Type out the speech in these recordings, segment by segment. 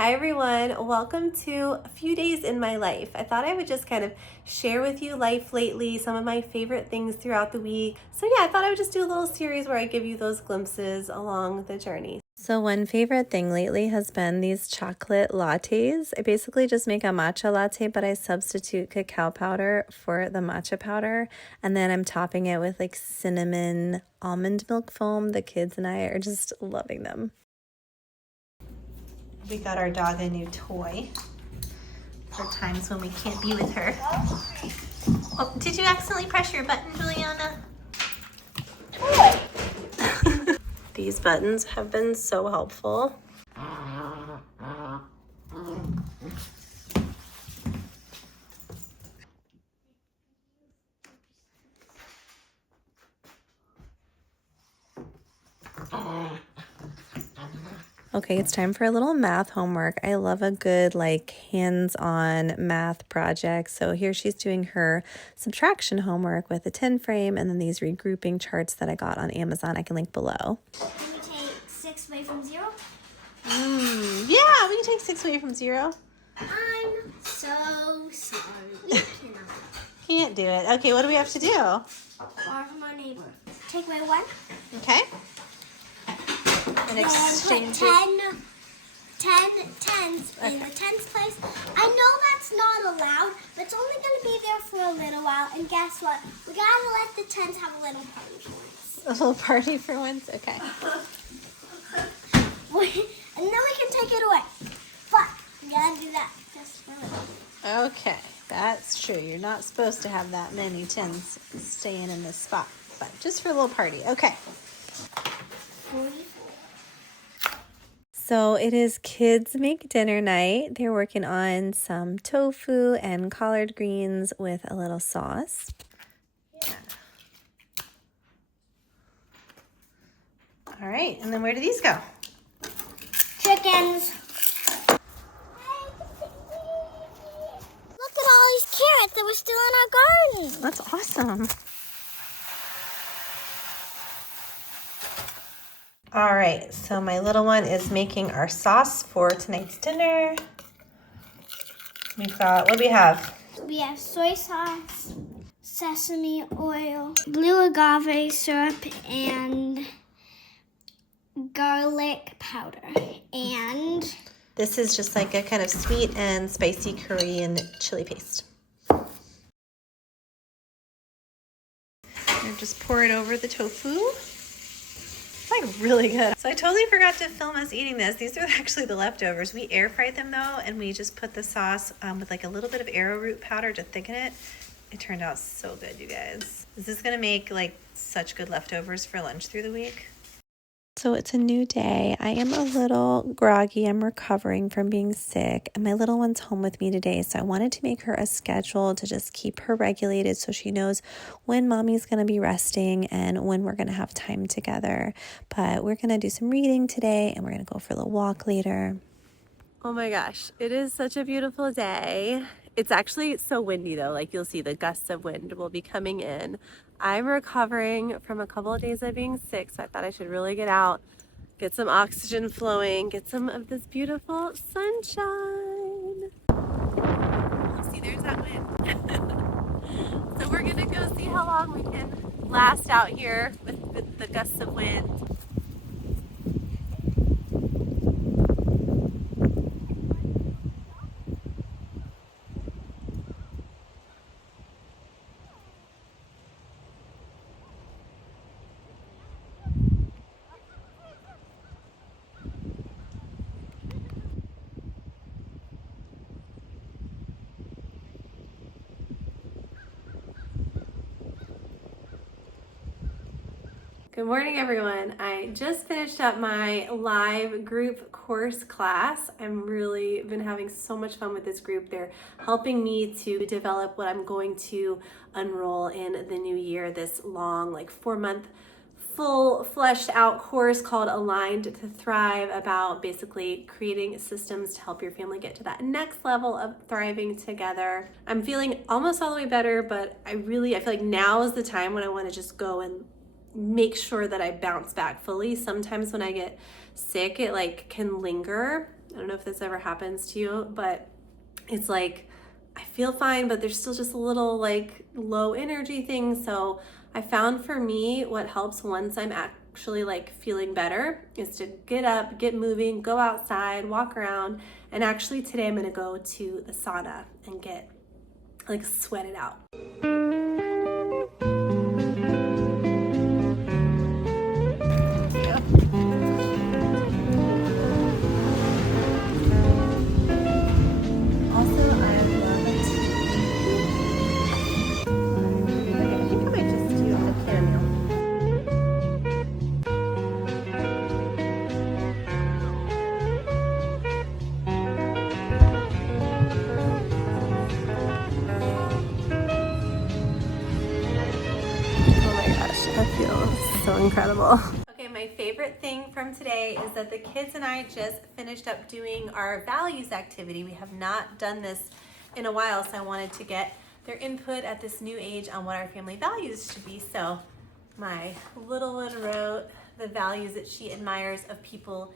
Hi everyone, welcome to a few days in my life. I thought I would just kind of share with you life lately, some of my favorite things throughout the week. So yeah, I thought I would just do a little series where I give you those glimpses along the journey. So one favorite thing lately has been these chocolate lattes. I basically just make a matcha latte, but I substitute cacao powder for the matcha powder. And then I'm topping it with like cinnamon almond milk foam. The kids and I are just loving them. We got our dog a new toy for times when we can't be with her. Oh, did you accidentally press your button, Juliana? Toy! These buttons have been so helpful. Okay, it's time for a little math homework. I love a good like hands-on math project. So here she's doing her subtraction homework with a 10 frame and then these regrouping charts that I got on Amazon. I can link below. Can we take 6 away from 0? Yeah, we can take 6 away from 0. I'm so sorry. We cannot. Can't do it. Okay, what do we have to do? Borrow from our neighbor. Take away 1. Okay. And Then exchange put 10 tens in the tens place. I know that's not allowed, but it's only going to be there for a little while. And guess what? We got to let the tens have a little party for once. A little party for once? Okay. And then we can take it away. But we got to do that just for a little. Okay, that's true. You're not supposed to have that many tins staying in this spot, but just for a little party. Okay. 44. So it is kids make dinner night. They're working on some tofu and collard greens with a little sauce. Yeah. All right, and then where do these go? Chickens. Look at all these carrots that were still in our garden. That's awesome. All right, so my little one is making our sauce for tonight's dinner. We've got, what do we have? We have soy sauce, sesame oil, blue agave syrup, and garlic powder. And This is just like a kind of sweet and spicy Korean chili paste. And just pour it over the tofu. It's like really good. So I totally forgot to film us eating this. These are actually the leftovers. We air fried them though, and we just put the sauce with like a little bit of arrowroot powder to thicken it. It turned out so good, you guys. This is gonna make like such good leftovers for lunch through the week. So it's a new day. I am a little groggy. I'm recovering from being sick, and my little one's home with me today. So I wanted to make her a schedule to just keep her regulated so she knows when mommy's going to be resting and when we're going to have time together. But we're going to do some reading today, and we're going to go for a little walk later. Oh my gosh, it is such a beautiful day. It's actually so windy though, like you'll see the gusts of wind will be coming in. I'm recovering from a couple of days of being sick, so I thought I should really get out, get some oxygen flowing, get some of this beautiful sunshine. See, there's that wind. So we're gonna go see how long we can last out here with the gusts of wind. Good morning, everyone. I just finished up my live group course class. I'm really been having so much fun with this group. They're helping me to develop what I'm going to unroll in the new year, this long, like 4-month full fleshed out course called Aligned to Thrive, about basically creating systems to help your family get to that next level of thriving together. I'm feeling almost all the way better, but I feel like now is the time when I want to just go and make sure that I bounce back fully. Sometimes when I get sick, it like can linger I don't know if this ever happens to you, but it's like I feel fine, but there's still just a little like low energy thing. So I found for me what helps once I'm actually like feeling better is to get up, get moving, go outside, walk around. And actually today I'm gonna go to the sauna and get like sweat it out. Incredible. Okay, my favorite thing from today is that the kids and I just finished up doing our values activity. We have not done this in a while, so I wanted to get their input at this new age on what our family values should be. So my little one wrote the values that she admires of people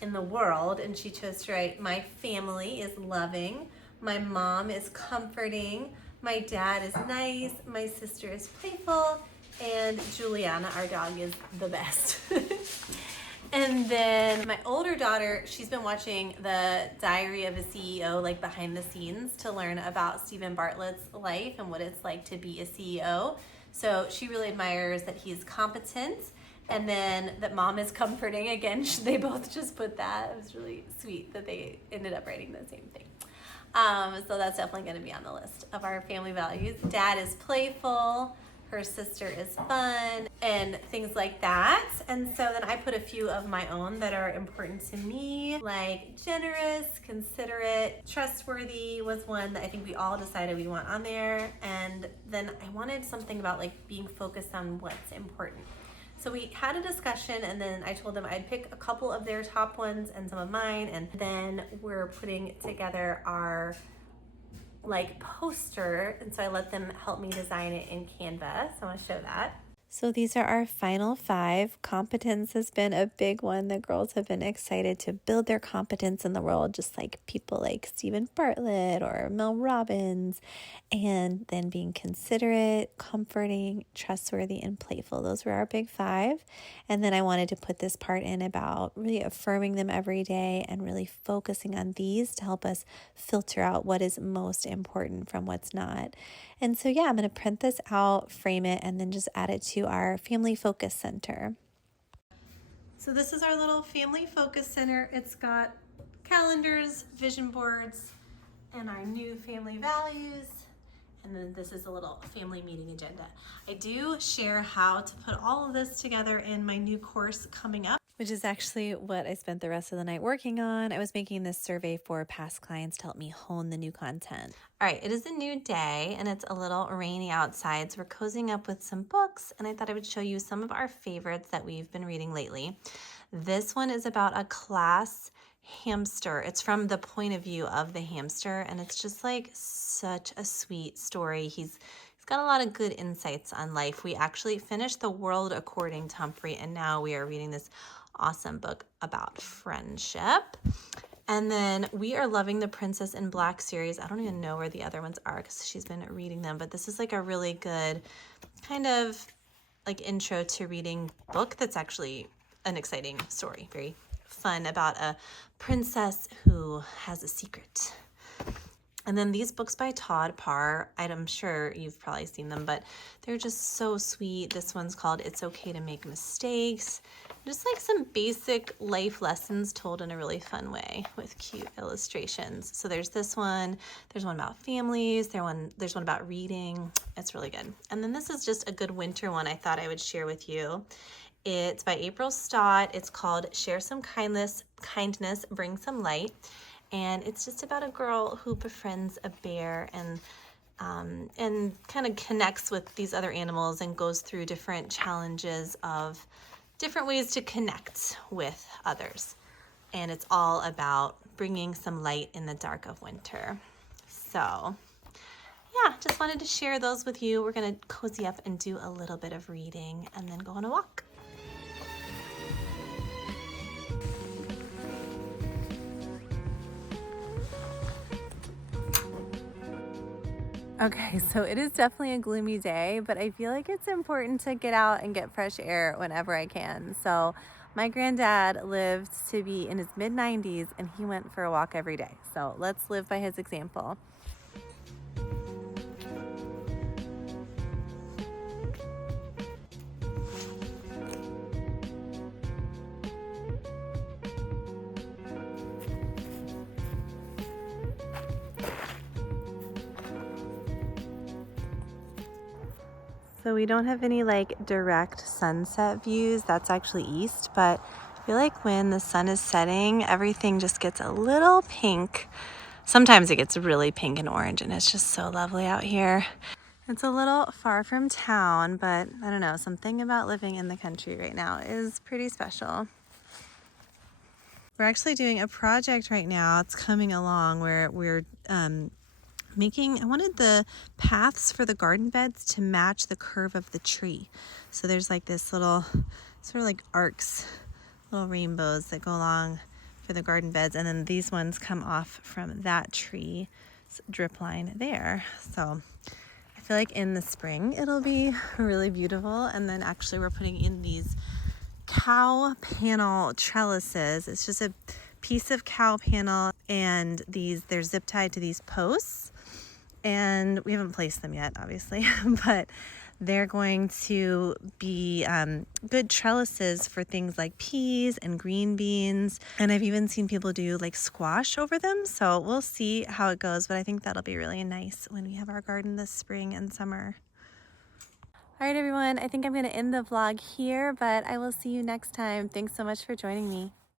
in the world, and she chose to write, my family is loving, my mom is comforting, my dad is nice, my sister is playful, and Juliana, our dog, is the best. And then my older daughter, she's been watching the Diary of a CEO, like behind the scenes, to learn about Stephen Bartlett's life and what it's like to be a CEO. So she really admires that he's competent, and then that mom is comforting. Again, they both just put that. It was really sweet that they ended up writing the same thing. So that's definitely going to be on the list of our family values. Dad is playful. Her sister is fun, and things like that. And so then I put a few of my own that are important to me, like generous, considerate, trustworthy was one that I think we all decided we want on there. And then I wanted something about like being focused on what's important. So we had a discussion, and then I told them I'd pick a couple of their top ones and some of mine, and then we're putting together our like poster, and so I let them help me design it in Canva. So I want to show that. So these are our final 5. Competence has been a big one. The girls have been excited to build their competence in the world, just like people like Stephen Bartlett or Mel Robbins. And then being considerate, comforting, trustworthy, and playful. Those were our big 5. And then I wanted to put this part in about really affirming them every day and really focusing on these to help us filter out what is most important from what's not. And so, yeah, I'm going to print this out, frame it, and then just add it to our Family Focus Center. So this is our little Family Focus Center. It's got calendars, vision boards, and our new family values. And then this is a little family meeting agenda. I do share how to put all of this together in my new course coming up, which is actually what I spent the rest of the night working on. I was making this survey for past clients to help me hone the new content. All right, it is a new day and it's a little rainy outside, so we're cozying up with some books, and I thought I would show you some of our favorites that we've been reading lately. This one is about a class hamster. It's from the point of view of the hamster, and it's just like such a sweet story. He's got a lot of good insights on life. We actually finished The World According to Humphrey, and now we are reading this awesome book about friendship. And then we are loving the Princess in Black series. I don't even know where the other ones are because she's been reading them, but this is like a really good kind of like intro to reading book that's actually an exciting story. Very fun about a princess who has a secret. And then these books by Todd, Parr, I'm sure you've probably seen them, but they're just so sweet. This one's called It's Okay to Make Mistakes. Just like some basic life lessons told in a really fun way with cute illustrations. So there's this one. There's one about families. There's one about reading. It's really good. And then this is just a good winter one I thought I would share with you. It's by April Stott. It's called Share Some Kindness, Bring Some Light. And it's just about a girl who befriends a bear and kind of connects with these other animals and goes through different challenges of different ways to connect with others. And it's all about bringing some light in the dark of winter. So, yeah, just wanted to share those with you. We're going to cozy up and do a little bit of reading and then go on a walk. Okay, so it is definitely a gloomy day, but I feel like it's important to get out and get fresh air whenever I can. So my granddad lived to be in his mid-90s and he went for a walk every day. So let's live by his example. So we don't have any like direct sunset views. That's actually east, but I feel like when the sun is setting, everything just gets a little pink. Sometimes it gets really pink and orange and it's just so lovely out here. It's a little far from town, but I don't know, something about living in the country right now is pretty special. We're actually doing a project right now. It's coming along where we're I wanted the paths for the garden beds to match the curve of the tree. So there's like this little sort of like arcs, little rainbows that go along for the garden beds. And then these ones come off from that tree drip line there. So I feel like in the spring it'll be really beautiful. And then actually we're putting in these cow panel trellises. It's just a piece of cow panel and they're zip tied to these posts. And we haven't placed them yet, obviously, but they're going to be good trellises for things like peas and green beans. And I've even seen people do like squash over them. So we'll see how it goes, but I think that'll be really nice when we have our garden this spring and summer. All right, everyone, I think I'm going to end the vlog here, but I will see you next time. Thanks so much for joining me.